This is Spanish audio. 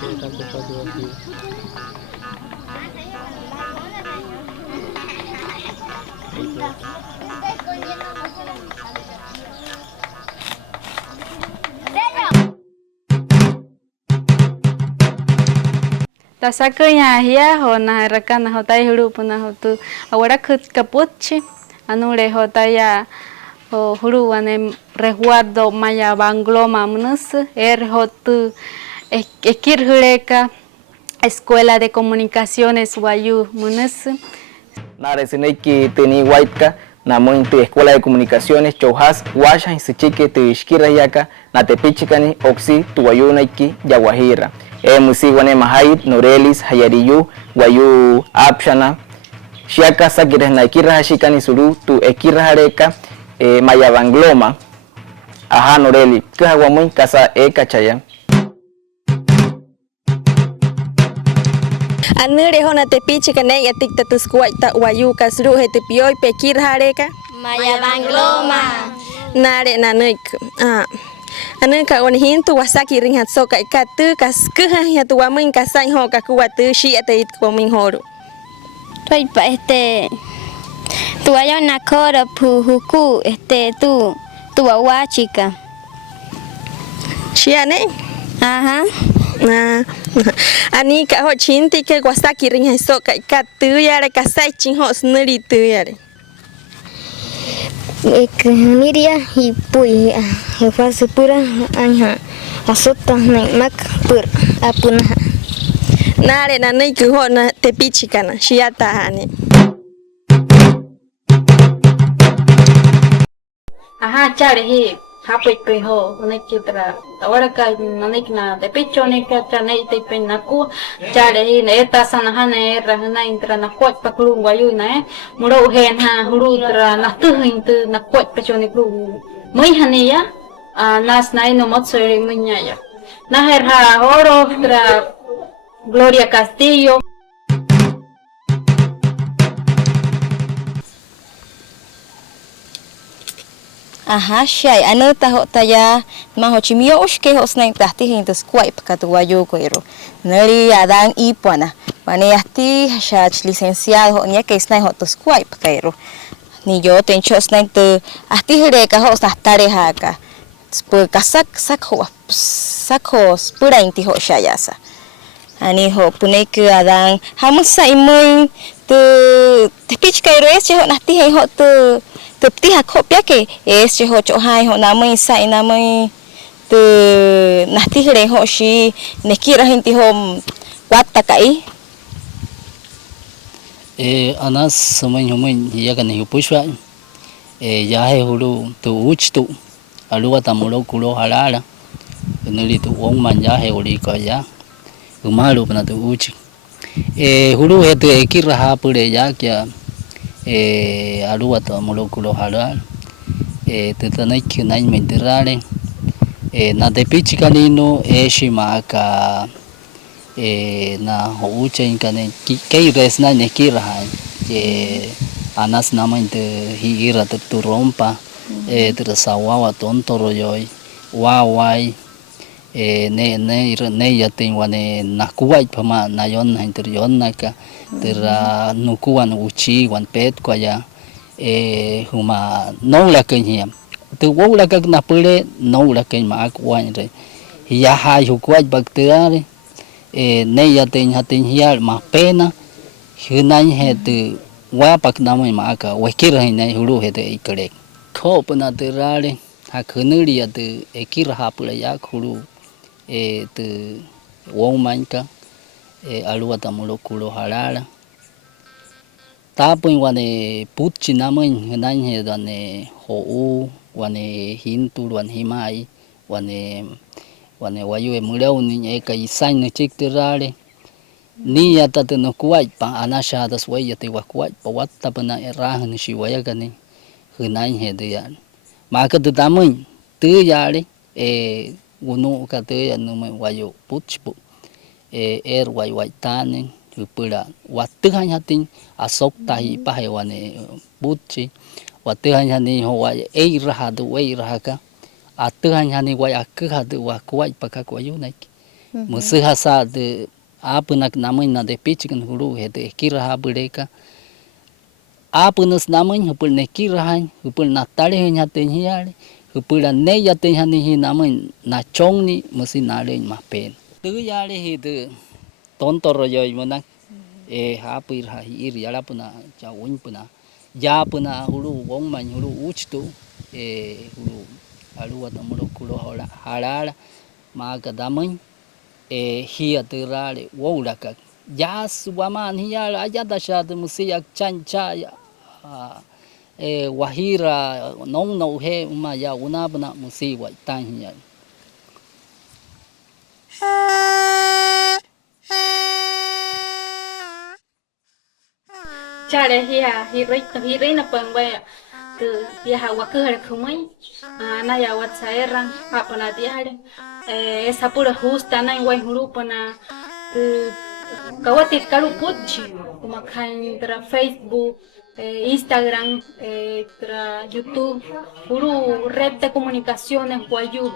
que tanto espacio vacío. Eso. Ta sakanya hia ho na rakana ho tai huru puna ho tu awara khut kapuchi anure ho taya ho huru ane resguardo maya bangloma munus ho tu ekir hureka escuela de comunicaciones wayu munus Na resineki teni waitka namun tu escuela de comunicaciones chojas washa sichike tu ishkira yaka na tepichikani oxi tu wayunaiki yaguajira musi wane mahait norelis hayariyu wayu apshana shiaka sakires na ikira hashikani suru tu ekira hareka mayabangloma aha noreli kahawamun kasa kachaya Anure hona tepichi kane ya tikta tuskuai ta wayu kasru he tepioi pekir hareka Mayabangloma nare nanek ane ka on hintu wasaki ring hat soka ikatu kaskuha ya tu wamin kasai ho ka kuatu shi ate it komin horu Toy pa tu ayo nakora puhuku tu wawachika shi ane Ajá ani ka ho chinti ke wasaki ring hat soka ikatu ya re kasai chin ho snuri tu ya re Miria y pui fase pura anja asota mak pur apuna nare nanek ho na tepichi kana shi ata hani aha chare hi hape pe ho onek kitra awara ka nanek na de pecho ne ka chane te pe na ku chare hi ne ta sana ha ne ra na intra na kwat pa kru wayu na muro hen ha huru tra na tu hin tu na kwat pe chone kru moi hane ya nas nai no mot sere munya ya na her ha oro tra Gloria Castillo Aha, shai, ano taho taya maho chimio oshke ho snain tahti hin to swipe katuwayo koiro. Nari adang ipona. Pane ati shach licenciado ho nia que snain ho to swipe kairo. Ni yo tencho snain to ati hireka ho sahtare haka. Spu kasak sakho spura inti ho shayasa. Ani ho punek adang hamusa imui to tepich kairo es ho nahti ho to Tepti hakop ya ke es ho cho hai ho namai sai namai tu nahti hre ho shi nekira hinti ho wata kai Anas samay humay ya kan hipushwa ya he hulu tu uchtu alua tamulo kulo halala nuli tu ong man ya he uli ka ya umalu pana tu uchi hulu he tu ekira ha pure ya kya alua tamulo kulo halala tu tanai kinai mentirale na de pichikalino shimaka na ho ucha inkane kei resna ne kira anas nama inte hira tu rompa tu sawawa tontoro yoi wawai ne yatin wane nakuwai pama na yon hinter yon naka tera nukuan uchi wan pet kwa ya huma no la kenya tu wo la ka na pule no la kenya ma akwan re ya ha hu kwai bakteria ne ya ten hial ma pena hunai he tu wa pak namai ma ka wekir hinai hulu he te ikare kho puna te rale ha khunuri ya te ekir ha pula ya khulu tu wo manka alua tamulo kulo halala tapun wane putchi namai hunai he dane ho wane hintu wan himai wane wayu muleu ni ka isai no chik tirare ni ya ta no kuai pa anasha das way te wa kuai pa wat ta na erah ni shi waya gani hunai he de ya ma ka tu tamun tu ya le uno ka te ya no me wayu putchpu wai tane pura wat tu han hatin asok tai pa he wane putchi wat tu han ni ho wa raha du wai raha ka atu hanya ni wai aku hadu wa kuai paka kuayu naik musi hasa de apunak namun na de pichikan hulu hete kira habureka apunas namun hupul ne kirahan hupul na tale nya tenhiale hupul ne ya tenhani hi namun na chongni musi na le mapen tu yale hi de tontoro yo monak hapir ha ir yala puna cha un puna ya puna hulu wong man hulu uchtu hulu alua tamulo kulo halala maga damun hiya terale wowlaka ya suwaman hiya ayada shad musia chancha wahira no he uma ya unabna musiwa tan hiya chare hi rei na pangwe tu ya hawa ku har khumai na ya wat saerang apa na dia hare esa pura justa na igual grupo na kawatit kalu putchi kuma kan tra Facebook Instagram tra YouTube puro red de comunicaciones guayu.